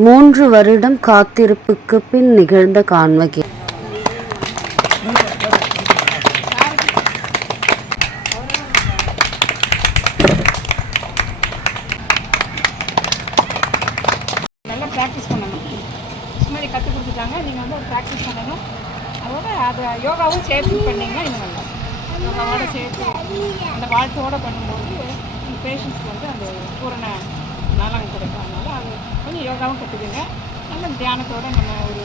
மூன்று வருடம் காத்திருப்புக்கு பின் நிகழ்ந்த காண்வகை. நல்லா ப்ராக்டிஸ் பண்ணணும். சும்மா கற்றுக் கொடுத்துட்டாங்க. நீங்கள் வந்து ப்ராக்டிஸ் பண்ணணும். அதோட அதை யோகாவும் சேர்த்து பண்ணீங்கன்னா இன்னும் நல்லா யோகாவோட சேர்த்து அந்த வாழ்க்கையோட பண்ணும்போது பேஷண்ட்ஸ்க்கு வந்து அந்த பூரண நலம் கிடைக்கும். அதனால் அது கொஞ்சம் யோகாவும் கற்றுக்குங்க நல்ல தியானத்தோட நம்ம ஒரு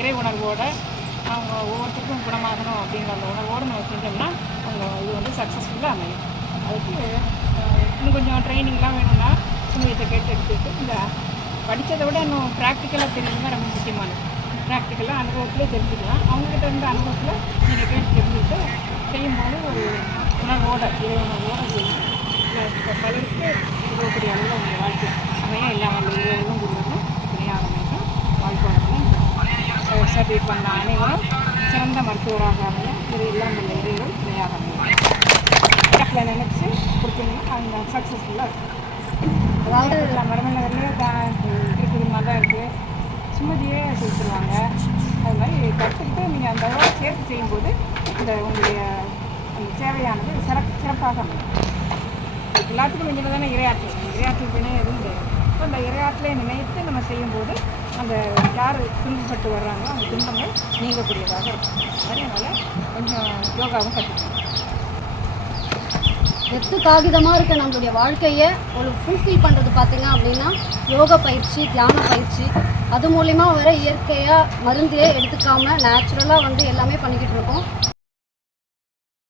இறை உணர்வோடு அவங்க ஒவ்வொருத்தருக்கும் குணமாகணும் அப்படிங்கிற அந்த உணர்வோடு நம்ம செஞ்சோம்னா அவங்க இது வந்து சக்ஸஸ்ஃபுல்லாக அமையும். அதுக்கு இன்னும் கொஞ்சம் ட்ரைனிங்லாம் வேணும்னா சுமதியத்தை கேட்டு எடுத்துக்கிட்டு இந்த படித்ததை விட இன்னும் ப்ராக்டிக்கலாக தெரியணுங்க ரொம்ப முக்கியமானது. ப்ராக்டிக்கலாக அனுபவத்தில் தெரிஞ்சுக்கலாம். அவங்ககிட்ட இருந்த அனுபவத்தில் நீங்கள் கேட்டு தெரிஞ்சுக்கிட்டு செய்யும்போது ஒரு உணர்வோட இறை உணர்வோட பலருக்கு வளர்க்கணும் பண்ண அனைவரும் சிறந்த மருத்துவராக அமைய இது எல்லாம் உள்ள இறைவன் துணையாக அமையும் கட்டில் நினச்சி கொடுத்தீங்கன்னா அவங்க சக்ஸஸ்ஃபுல்லாக இருக்கும் அதாவது மரமநகர்லேயே இருக்குது மாதிரி தான் இருக்குது சுமதியே கொடுத்துருவாங்க அது மாதிரி கற்றுக்கிட்டு நீங்கள் அந்த அளவு சேர்த்து செய்யும்போது அந்த உங்களுடைய அந்த சேவையானது சிறப்பு சிறப்பாக அமையும். எல்லாத்துக்கும் வேண்டியது தானே இரையாற்றல் இரையாற்றல் எதுவும் கிடையாது. இப்போ அந்த இரையாற்றலை நினைத்து நம்ம செய்யும்போது அந்த யார் துன்பப்பட்டு வர்றாங்களோ அந்த துன்பங்கள் நீங்கக்கூடியதாக இருக்கும். அதனால கொஞ்சம் யோகாவும் கற்றுக்கணும் வெத்து காகிதமாக இருக்க நம்மளுடைய வாழ்க்கையை ஒரு ஃபுல்ஃபில் பண்ணுறது பார்த்தீங்க அப்படின்னா யோக பயிற்சி தியான பயிற்சி. அது மூலிமா வர இயற்கையாக மருந்தே எடுத்துக்காமல் நேச்சுரலாக வந்து எல்லாமே பண்ணிக்கிட்டு இருக்கோம்.